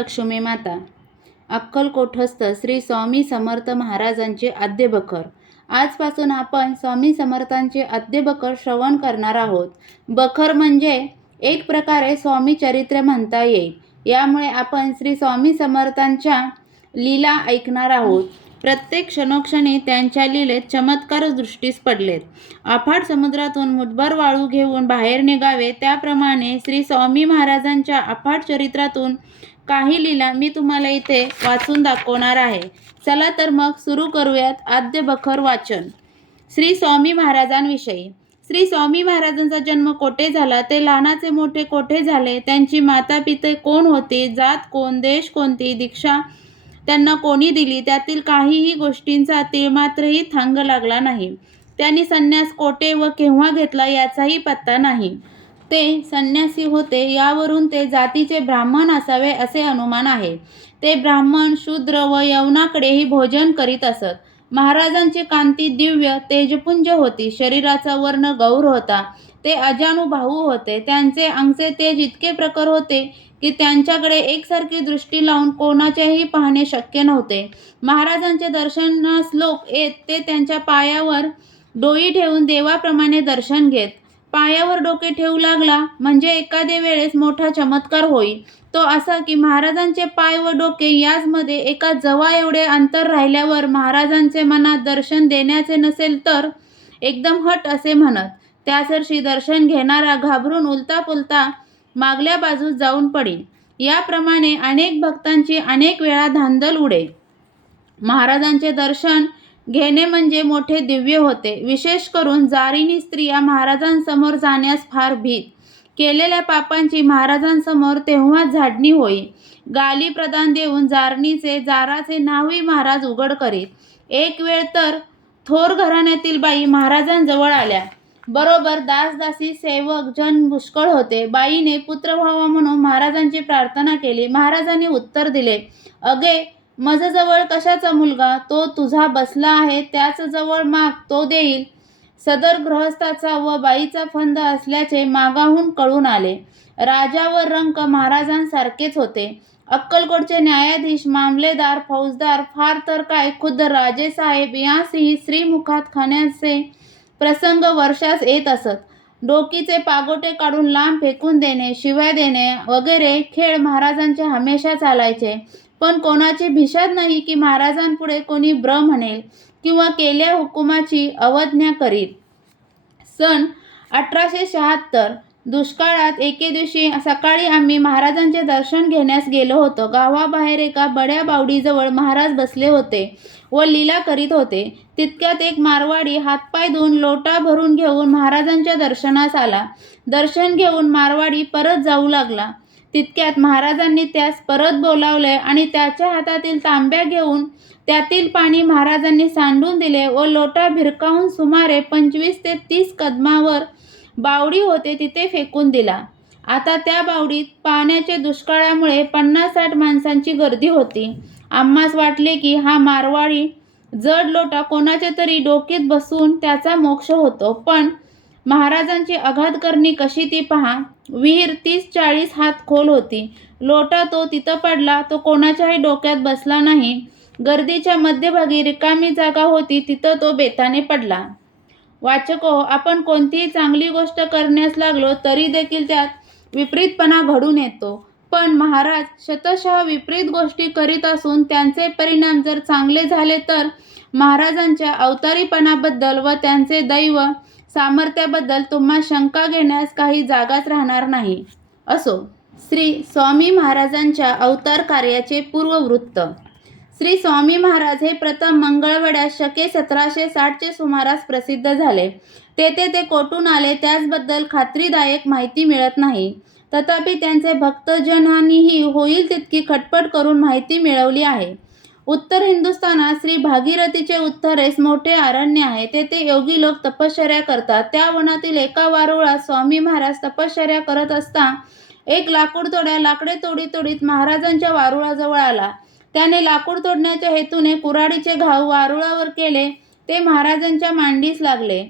लक्ष्मी माता. अक्कलकोटस्थ श्री स्वामी समर्थ महाराजांचे आद्यबखर. आजपासून आपण स्वामी समर्थांचे आद्यबखर श्रवण करणार आहोत. बखर म्हणजे एक प्रकारे स्वामी चरित्र म्हणता येईल. यामुळे आपण श्री स्वामी समर्थांच्या लीला ऐकणार आहोत. प्रत्येक क्षणोक्षणी त्यांच्या लीलेत चमत्कार दृष्टीस पडलेत. अफाट समुद्रातून मुठभर वाळू घेऊन बाहेर निघावे, त्याप्रमाणे श्री स्वामी महाराजांच्या अफाट चरित्रातून काही लीला मी तुम्हाला इथे वाचून दाखवणार आहे. चला तर मग सुरू करूयात आद्य बखर वाचन. श्री स्वामी महाराजांविषयी. श्री स्वामी महाराजांचा जन्म कोठे झाला, ते लहानाचे मोठे कोठे झाले, त्यांची माता पिते कोण होती, जात कोण, देश कोणती, दीक्षा त्यांना कोणी दिली, त्यातील काहीही गोष्टींचा तिळमात्रही थांग लागला नाही. त्यांनी संन्यास कोठे व केव्हा घेतला याचाही पत्ता नाही. ते संन्यासी होते यावरून ते जातीचे ब्राह्मण असावे असे अनुमान आहे. ते ब्राह्मण शूद्र व यवनाकडेही भोजन करीत असत. महाराजांची कांती दिव्य तेजपुंज होती. शरीराचा वर्ण गौर होता. ते अजानुभाऊ होते. त्यांचे अंगचे तेज इतके प्रखर होते की त्यांच्याकडे एकसारखी दृष्टी लावून कोणाचेही पाहणे शक्य नव्हते. महाराजांचे दर्शनास लोक येत ते त्यांच्या पायावर डोई ठेवून देवाप्रमाणे दर्शन घेत. पायावर डोके ठेवू लागला म्हणजे एखाद्या वेळेस मोठा चमत्कार होई. तो असा की महाराजांचे पाय व डोके याचमध्ये एका जवा एवढे अंतर राहिल्यावर महाराजांचे मनात दर्शन देण्याचे नसेल तर एकदम हट असे म्हणत. त्यासरशी दर्शन घेणारा घाबरून उलता पुलता मागल्या बाजूस जाऊन पडी. याप्रमाणे अनेक भक्तांची अनेक वेळा धांदल उडे. महाराजांचे दर्शन घेणे म्हणजे मोठे दिव्य होते. विशेष करून जारीनी स्त्रिया महाराजांसमोर जाण्यास फार भीत. केलेल्या पापांची महाराजांसमोर तेव्हा झाडणी होई. गाली प्रदान देऊन जाराचे नावही महाराज उघड करीत. एक वेळ तर थोर घराण्यातील बाई महाराजांजवळ आल्या. बरोबर दासदासी सेवक जन पुष्कळ होते. बाईने पुत्र व्हावा म्हणून महाराजांची प्रार्थना केली. महाराजांनी उत्तर दिले, अगे मजजवळ कशाचा मुलगा, तो तुझा बसला आहे, त्याच जवळ माग, तो देईल. सदर गृहस्थाचा व बाईचा फंद असल्याचे मागाहून कळून आले. राजा व रंक महाराजांसारखेच होते. अक्कलकोटचे न्यायाधीश, मामलेदार, फौजदार, फार तर काय खुद्द राजेसाहेब यांसही श्रीमुखात खाण्याचे प्रसंग वर्षास येत असत. डोकीचे पागोटे काढून लांब फेकून देणे, शिव्या देणे वगैरे खेळ महाराजांचे हमेशा चालायचे. पण कोणाची भिषाद नाही की महाराजांपुढे कोणी ब्र म्हणेल किंवा केल्या हुकुमाची अवज्ञा करील. सन 1876 दुष्काळात एके दिवशी सकाळी आम्ही महाराजांचे दर्शन घेण्यास गेलो होतो. गावाबाहेर एका बड्या बावडीजवळ महाराज बसले होते व लीला करीत होते. तितक्यात एक मारवाडी हातपाय धुवून लोटा भरून घेऊन महाराजांच्या दर्शनास आला. दर्शन घेऊन मारवाडी परत जाऊ लागला. तितक्यात महाराजांनी त्यास परत बोलावले आणि त्याच्या हातातील तांब्या घेऊन त्यातील पाणी महाराजांनी सांडून दिले व लोटा भिरकावून सुमारे 25 ते 30 कदमावर बावडी होते तिथे फेकून दिला. आता त्या बावडीत पाण्याचे दुष्काळामुळे 50-60 माणसांची गर्दी होती. आम्हास वाटले की हा मारवाडी जड लोटा कोणाच्या तरी डोकीत बसून त्याचा मोक्ष होतो. पण महाराजांची अगाध करणी कशी ती पहा. विहीर 30-40 हात खोल होती. लोटा तो तिथं पडला, तो कोणाच्याही डोक्यात बसला नाही. गर्दीच्या मध्यभागी रिकामी जागा होती, तिथं तो बेताने पडला. वाचको, आपण कोणतीही चांगली गोष्ट करण्यास लागलो तरी देखील त्यात विपरीतपणा घडून येतो. पण महाराज शतशः विपरीत गोष्टी करीत असून त्यांचे परिणाम जर चांगले झाले तर महाराजांच्या अवतारीपणाबद्दल व त्यांचे दैव सामर्थ्याबद्दल तुम्हा शंका घेण्यास काही जागाच राहणार नाही. असो, श्री स्वामी महाराजांच्या अवतार कार्याचे पूर्ववृत्त. श्री स्वामी महाराज हे प्रथम मंगळवेढ्यात शके 1760 सुमारास प्रसिद्ध झाले. तेथे ते कोठून आले त्याचबद्दल खात्रीदायक माहिती मिळत नाही. तथापि त्यांचे भक्तजनांनीही होईल तितकी खटपट करून माहिती मिळवली आहे. उत्तर हिंदुस्थानात श्री भागीरथीचे उत्तरेस मोठे अरण्य आहे. तेथे योगी लोक तपश्चर्या करतात. त्या वनातील एका वारुळात स्वामी महाराज तपश्चर्या करत असता एक लाकूडतोड्या लाकडे तोडीत महाराजांच्या वारुळाजवळ आला. त्याने लाकूड तोडण्याच्या हेतूने कुऱ्हाडीचे घाव वारुळावर केले. ते महाराजांच्या मांडीस लागले.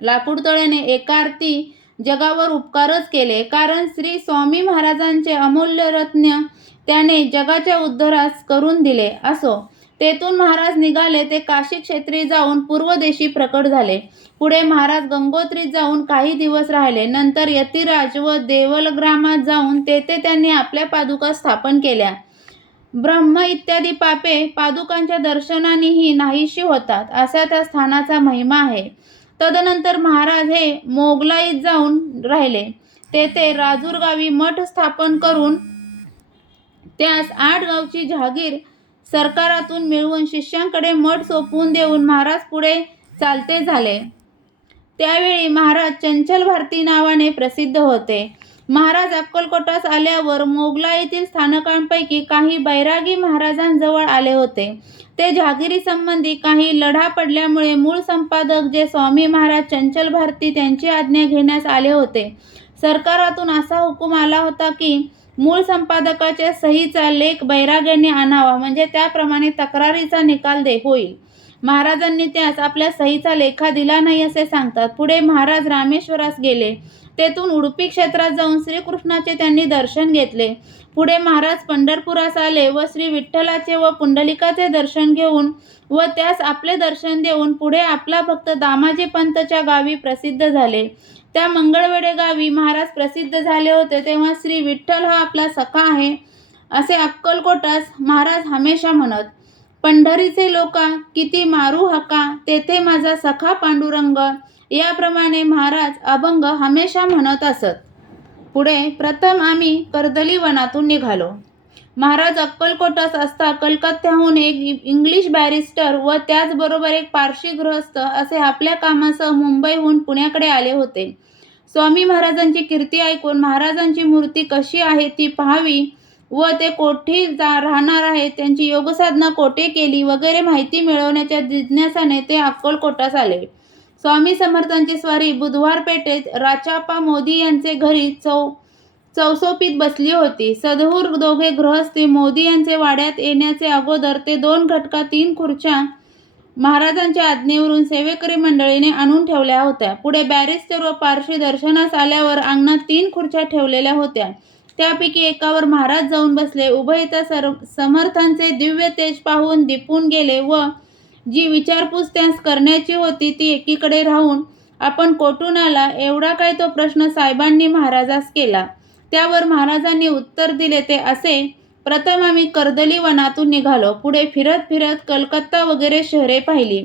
लाकूडतोड्याने एका अर्थी जगावर उपकारच केले, कारण श्री स्वामी महाराजांचे अमूल्य रत्न त्याने जगाच्या उद्धारास करून दिले. असो, तेथून महाराज निघाले ते काशी क्षेत्री जाऊन पूर्व देशी प्रकट झाले. पुढे महाराज गंगोत्रीत जाऊन काही दिवस राहिले. नंतर यतिराज व देवलग्रामात जाऊन तेथे त्यांनी आपल्या पादुका स्थापन केल्या. ब्रह्म इत्यादी पापे पादुकांच्या दर्शनानेही नाहीशी होतात, असा त्या स्थानाचा महिमा आहे. तदनंतर महाराज हे मोगलाईत जाऊन राहिले. तेथे राजूर गावी मठ स्थापन करून त्यास 8 गावची जहागीर सरकारातून मिळवून शिष्यांकडे मठ सोपवून देऊन महाराज पुढे चालते झाले. त्यावेळी महाराज चंचल भारती नावाने प्रसिद्ध होते. महाराज अक्कलकोटास आल्यावर मोगलाईतील स्थानकांपैकी काही बैरागी महाराजांजवळ आले होते. ते जहागिरी संबंधी काही लढा पडल्यामुळे मूळ संपादक जे स्वामी महाराज चंचल भारती त्यांची आज्ञा घेण्यास आले होते. सरकारातून असा हुकूम आला होता की मूळ संपादकाच्या सहीचा लेख बैराग्यांनी आणावा, म्हणजे त्याप्रमाणे तक्रारीचा निकाल होईल. महाराजांनी त्यास आपल्या सहीचा लेखा दिला नाही असे सांगतात. पुढे महाराज रामेश्वरास गेले. तेथून उडुपी क्षेत्रात जाऊन श्रीकृष्णाचे त्यांनी दर्शन घेतले. पुढे महाराज पंढरपुरास आले व श्री विठ्ठलाचे व पुंडलिकाचे दर्शन घेऊन व त्यास आपले दर्शन देऊन पुढे आपला भक्त दामाजी पंतच्या गावी प्रसिद्ध झाले. त्या मंगळवेढे गावी महाराज प्रसिद्ध झाले होते तेव्हा श्री विठ्ठल हा आपला सखा आहे असे अक्कलकोटास महाराज हमेशा म्हणत. पंढरीचे लोका किती मारू हका, तेथे माझा सखा पांडुरंग, याप्रमाणे महाराज अभंग हमेशा म्हणत असत. पुढे प्रथम आम्ही कर्दली वनातून निघालो. महाराज अक्कलकोटास असता कलकत्त्याहून एक इंग्लिश बॅरिस्टर व त्याचबरोबर एक पारशी गृहस्थ असे आपल्या कामासह मुंबईहून पुण्याकडे आले होते. स्वामी महाराजांची कीर्ती ऐकून महाराजांची मूर्ती कशी आहे ती पाहावी व ते कोठे राहणार आहेत, त्यांची योगसाधना कोठे केली वगैरे माहिती मिळवण्याच्या जिज्ञासाने ते अक्कलकोटास आले. स्वामी समर्थांची स्वारी बुधवार पेठेत राचापा मोदी यांचे घरी चौसोपीत बसली होती. सदहूर दोघे गृहस्थी मोदी यांचे वाड्यात येण्याचे अगोदर ते 2 घटका 3 खुर्च्या महाराजांच्या आज्ञेवरून सेवेकरी मंडळीने आणून ठेवल्या होत्या. पुढे बॅरिस्टर व पारशी दर्शनास आल्यावर अंगणात 3 खुर्च्या ठेवलेल्या होत्या. त्यापैकी एकावर महाराज जाऊन बसले. उभयता समर्थांचे दिव्य तेज पाहून दिपून गेले व जी विचारपूस त्यांस करण्याची होती ती एकीकडे राहून आपण कोठून आला एवढा काय तो प्रश्न साहेबांनी महाराजास केला. त्यावर महाराजांनी उत्तर दिले ते असे. प्रथम आम्ही कर्दली वनातून निघालो. पुढे फिरत फिरत कलकत्ता वगैरे शहरे पाहिली.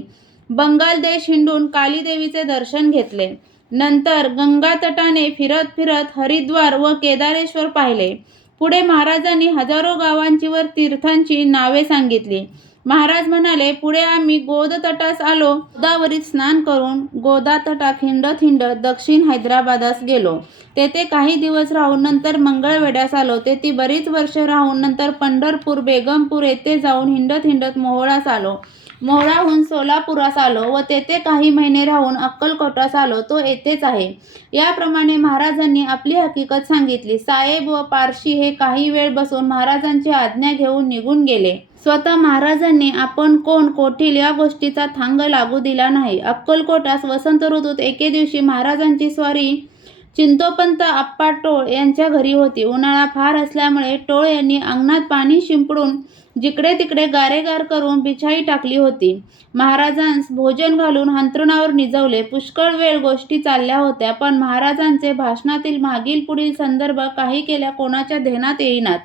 बंगाल देश हिंडून कालीदेवीचे दर्शन घेतले. नंतर गंगा तटाने फिरत फिरत हरिद्वार व केदारेश्वर पाहिले. पुढे महाराजांनी हजारो गावांची व तीर्थांची नावे सांगितली. महाराज म्हणाले, पुढे आम्ही गोदा तटास आलो. गोदावरीत स्नान करून गोदा तटात हिंडत हिंडत दक्षिण हैदराबादास गेलो. तेथे काही दिवस राहून नंतर मंगळवेढ्यास आलो. तेथे बरीच वर्षे राहून नंतर पंढरपूर बेगमपूर येथे जाऊन हिंडत हिंडत मोहोळास आलो. मोहोळाहून सोलापुरास आलो व तेथे काही महिने राहून अक्कलकोटास आलो. तो येथेच आहे. याप्रमाणे महाराजांनी आपली हकीकत सांगितली. साहेब व पारशी हे काही वेळ बसून महाराजांची आज्ञा घेऊन निघून गेले. स्वतः महाराजांनी आपण कोण कोठील या गोष्टीचा थांग लागू दिला नाही. अक्कलकोटास वसंत ऋतूत एके दिवशी महाराजांची स्वारी चिंतोपंत आप्पा टोळ यांच्या घरी होती. उन्हाळा फार असल्यामुळे टोळ यांनी अंगणात पाणी शिंपडून जिकडे तिकडे गारेगार करून बिछाई टाकली होती. महाराजांस भोजन घालून अंथरुणावर निजवले. पुष्कळ वेळ गोष्टी चालल्या होत्या, पण महाराजांचे भाषणातील मागील पुढील संदर्भ काही केल्या कोणाच्या ध्यानात येईनात.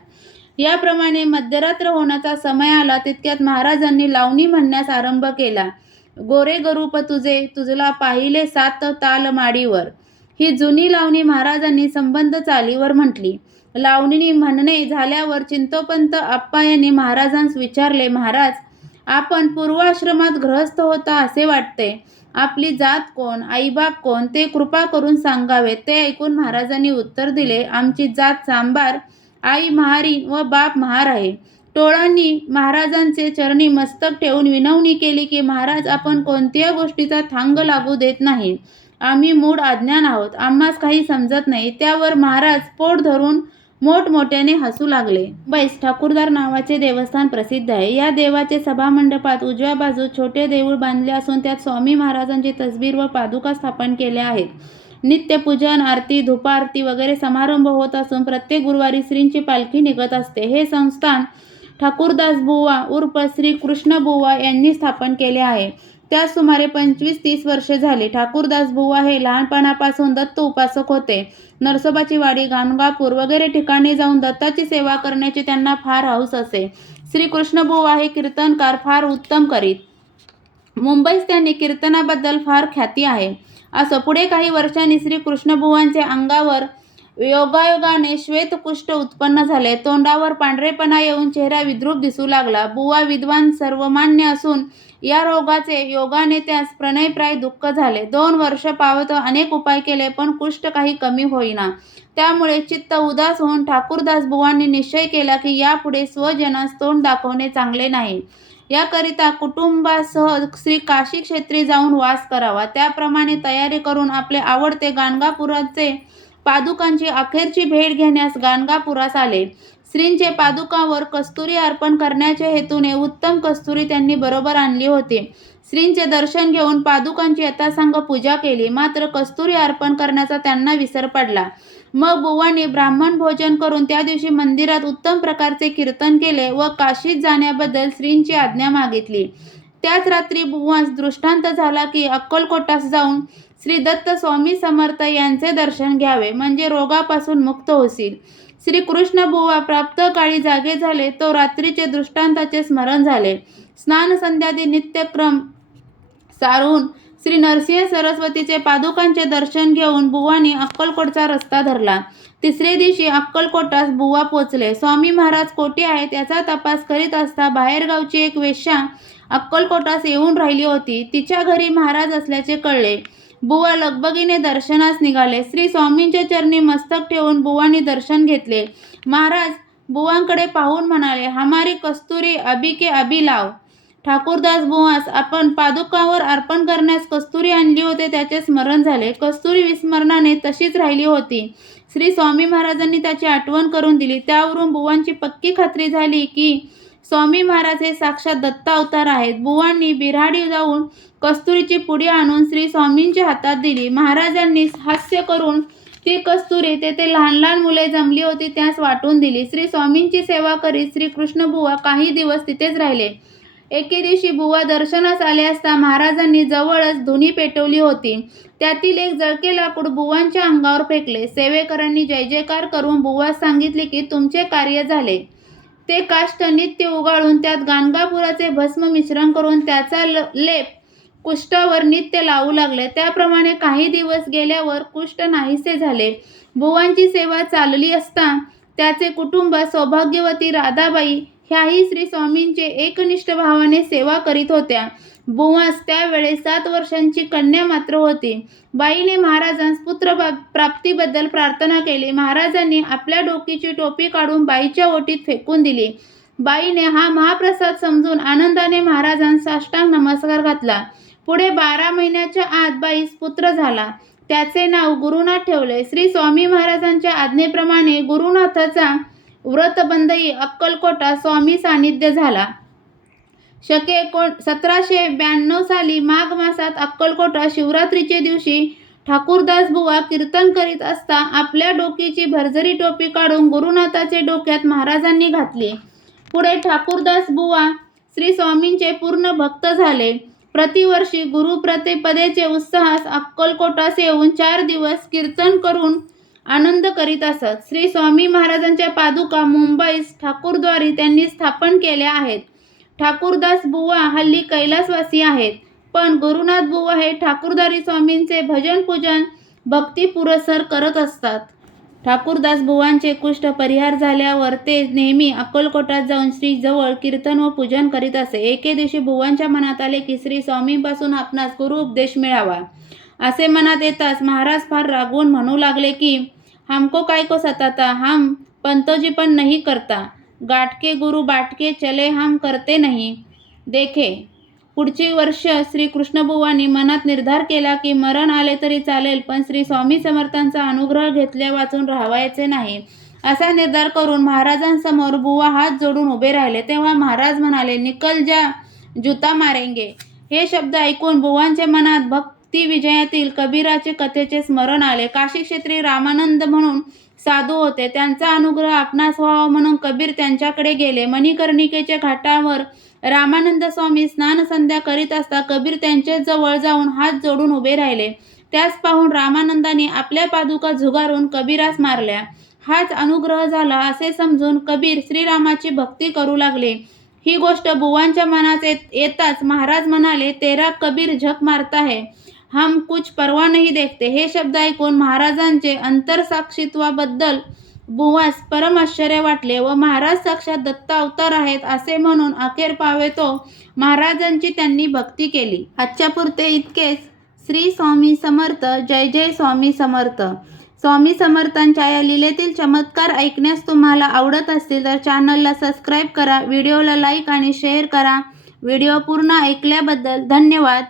याप्रमाणे मध्यरात्र होण्याचा समय आला. तितक्यात महाराजांनी लावणी म्हणण्यास आरंभ केला. गोरे गरूप तुझे तुझला पाहिले 7 ताल माडीवर. ही जुनी लावणी महाराजांनी संबंध चालीवर म्हटली. लावणी म्हणणे झाल्यावर चिंतोपंत आप्पा यांनी महाराजांस विचारले, महाराज, आपण पूर्वाश्रमात गृहस्थ होता असे वाटते. आपली जात कोण, आईबाप कोण, ते कृपा करून सांगावे. ते ऐकून महाराजांनी उत्तर दिले, आमची जात चांभार, आई महारी व बाप महार आहे. टोळांनी महाराजांचे चरणी मस्तक ठेवून विनवणी केली की महाराज, आपण कोणत्या गोष्टीचा थांग लागू देत नाही. आम्ही मूढ अज्ञान आहोत, आम्हास काही समजत नाही. त्यावर महाराज पोट धरून मोठमोठ्याने हसू लागले. मुंबईस ठाकूरदार नावाचे देवस्थान प्रसिद्ध आहे. या देवाचे सभामंडपात उजव्या बाजूस छोटे देऊळ बांधले असून त्यात स्वामी महाराजांची तसबीर व पादुका स्थापन केल्या आहेत. नित्यपूजन, आरती, धूपारती वगैरे समारंभ होत असून प्रत्येक गुरुवारी श्रींची पालखी निघत असते. हे संस्थान ठाकूरदास बुवा उर्फ श्री कृष्ण बुवा यांनी स्थापन केले आहे. त्यास सुमारे 25-30 वर्षे झाली. ठाकूरदास बुवा हे लहानपणापासून दत्त उपासक होते. नरसोबाची वाडी, गाणगापूर वगैरे ठिकाणी जाऊन दत्ताची सेवा करण्याची त्यांना फार हौस असे. श्री कृष्ण बुवा हे कीर्तनकार फार उत्तम करीत. मुंबईत त्यांनी कीर्तनाबद्दल फार ख्याती आहे. असं पुढे काही वर्षांनी श्री कृष्णबुवांच्या अंगावर योगायोगाने श्वेतकुष्ठ उत्पन्न झाले. तोंडावर पांढरेपणा येऊन चेहरा विद्रूप दिसू लागला. बुवा विद्वान सर्वमान्य असून या रोगाचे योगाने त्यास प्रणयप्राय दुःख झाले. 2 वर्ष पावत अनेक उपाय केले, पण कुष्ठ काही कमी होईना. त्यामुळे चित्त उदास होऊन ठाकूरदास बुवांनी निश्चय केला की यापुढे स्वजनास तोंड दाखवणे चांगले नाही. याकरिता कुटुंबासह श्री काशी क्षेत्री जाऊन वास करावा. त्याप्रमाणे तयारी करून आपले आवडते गाणगापुराचे पादुकांची अखेरची भेट घेण्यास गाणगापुरास आले. श्रींचे पादुकांवर कस्तुरी अर्पण करण्याच्या हेतूने उत्तम कस्तुरी त्यांनी बरोबर आणली होती. श्रींचे दर्शन घेऊन पादुकांची यथासांग पूजा केली. मात्र कस्तुरी अर्पण करण्याचा त्यांना विसर पडला. मग बुवांनी ब्राह्मण भोजन करून त्या दिवशी मंदिरात उत्तम प्रकारचे कीर्तन केले व काशीत जाण्याबद्दल श्रींची आज्ञा मागितली. त्याच रात्री बुवांस दृष्टांत झाला की अक्कलकोटास जाऊन श्री दत्त स्वामी समर्थ यांचे दर्शन घ्यावे, म्हणजे रोगापासून मुक्त होतील. श्री कृष्ण बुवा प्राप्त काळी जागे झाले तो रात्रीचे दृष्टांताचे स्मरण झाले. स्नान संध्यादी नित्यक्रम सारून श्री नरसिंह सरस्वतीचे पादुकांचे दर्शन घेऊन बुवांनी अक्कलकोटचा रस्ता धरला. 3रे दिवशी अक्कलकोटास बुवा पोचले. स्वामी महाराज कोठे आहेत याचा तपास करीत असता बाहेरगावची एक वेश्या अक्कलकोटास येऊन राहिली होती. तिच्या घरी महाराज असल्याचे कळले. बुवा लगबगीने दर्शनास निघाले. श्री स्वामींच्या चरणी मस्तक ठेवून बुवांनी दर्शन घेतले. महाराज बुवांकडे पाहून म्हणाले, हमारी कस्तुरी अभी के अभी लाव. ठाकूरदास बुवास आपण पादुकावर अर्पण करण्यास कस्तुरी आणली होते त्याचे स्मरण झाले. कस्तुरी विस्मरणाने तशीच राहिली होती. श्री स्वामी महाराजांनी त्याची आठवण करून दिली. त्यावरून बुवांची पक्की खात्री झाली की स्वामी महाराज हे साक्षात दत्त अवतार आहेत. बुवांनी बिऱ्हाडी जाऊन कस्तुरीची पुडी आणून श्री स्वामींच्या हातात दिली. महाराजांनी हास्य करून ती कस्तुरी तेथे लहान लहान मुले जमली होती त्यास वाटून दिली. श्री स्वामींची सेवा करीत श्री कृष्ण बुवा काही दिवस तिथेच राहिले. एके दिवशी बुवा दर्शनास आले असता महाराजांनी जवळच धुनी पेटवली होती. त्यातील एक जळके लाकूड बुवांच्या अंगावर फेकले. सेवेकरांनी जय जयकार करून बुवास सांगितले की तुमचे कार्य झाले. ते काष्ट नित्य उगाळून त्यात गाणगापुराचे भस्म मिश्रण करून त्याचा लेप कुष्ठावर नित्य लावू लागले. त्याप्रमाणे काही दिवस गेल्यावर कुष्ठ नाहीसे झाले. बुवांची सेवा चालली असता त्याचे कुटुंब सौभाग्यवती राधाबाई ह्याही श्री स्वामींचे एकनिष्ठ भावाने सेवा करीत होत्या. बुवास त्यावेळेस 7 वर्षांची कन्या मात्र होती. बाईने महाराजांस पुत्र प्राप्तीबद्दल प्रार्थना केली. महाराजांनी आपल्या डोकीची टोपी काढून बाईच्या ओटीत फेकून दिली. बाईने हा महाप्रसाद समजून आनंदाने महाराजांस साष्टांग नमस्कार घातला. पुढे 12 महिन्याच्या आत बाईस पुत्र झाला. त्याचे नाव गुरुनाथ ठेवले. श्री स्वामी महाराजांच्या आज्ञेप्रमाणे गुरुनाथाचा व्रतबंधही अक्कलकोटात स्वामी सानिध्य झाला. शके 1792 साली माघ मासात अक्कलकोटात शिवरात्रीचे दिवशी ठाकूरदास बुवा कीर्तन करीत असता आपल्या डोकीची भरजरी टोपी काढून गुरुनाथाचे डोक्यात महाराजांनी घातली. पुढे ठाकूरदास बुवा श्री स्वामींचे पूर्ण भक्त झाले. प्रतिवर्षी गुरुप्रतिपदेचे उत्साहास अक्कलकोटास येऊन 4 दिवस कीर्तन करून आनंद करीत असत. श्री स्वामी महाराजांच्या पादुका मुंबईस ठाकूरद्वारी त्यांनी स्थापन केल्या आहेत. ठाकूरदास बुवा हल्ली कैलासवासी आहेत, पण गुरुनाथ बुवा हे ठाकूरदारी स्वामींचे भजन पूजन भक्ती पुरस्सर करत असतात. ठाकूरदास बुवांचे कुष्ठ परिहार झाल्यावर ते नेहमी अक्कलकोटात जाऊन श्री जवळ कीर्तन व पूजन करीत असे. एके दिवशी बुवांच्या मनात आले की श्री स्वामींपासून आपणास गुरु उपदेश मिळावा. असे मनात येताच महाराज फार रागवून म्हणू लागले की हमको काय को सताता, हम पंतोजीपण नहीं करता, गाठके गुरु बाटके चले हम करते नहीं देखे. पुढची वर्ष श्री कृष्णबुवांनी मनात निर्धार केला की मरण आले तरी चालेल, पण श्री स्वामी समर्थांचा अनुग्रह घेतल्या वाचून राहावायचे नाही. असा निर्धार करून महाराजांसमोर बुवा हात जोडून उभे राहिले. तेव्हा महाराज म्हणाले, निकल जा जूता मारेंगे. हे शब्द ऐकून बुवांच्या मनात भक्ती विजयातील कबीराचे कथेचे स्मरण आले. काशी क्षेत्री रामानंद म्हणून साधू होते. त्यांचा अनुग्रह आपणास व्हावा म्हणून कबीर त्यांच्याकडे गेले. मणिकर्णिकेच्या घाटावर रामानंद स्वामी स्नानसंध्या करीत असता कबीर त्यांच्या जवळ जाऊन हात जोडून उभे राहिले. त्यास पाहून रामानंदाने आपल्या पादुका झुगारून कबीरास मारल्या. हाच अनुग्रह झाला असे समजून कबीर श्रीरामाची भक्ती करू लागले. ही गोष्ट बुवांच्या मनात येताच महाराज म्हणाले, तेरा कबीर झक मारता है, हम कुछ परवा नहीं देखते. हे शब्द ऐकून महाराजांचे अंतरसाक्षित्वाबद्दल बुवास परम आश्चर्य वाटले व महाराज साक्षात दत्त अवतार आहेत असे म्हणून अखेर पावेतो महाराजांची त्यांनी भक्ती केली. आजच्या पुरते इतकेच. श्री स्वामी समर्थ. जय जय स्वामी समर्थ. स्वामी समर्थांच्या या लीलेतील चमत्कार ऐकण्यास तुम्हाला आवडत असतील तर चॅनलला सबस्क्राईब करा, व्हिडिओला लाईक आणि शेअर करा. व्हिडिओ पूर्ण ऐकल्याबद्दल धन्यवाद.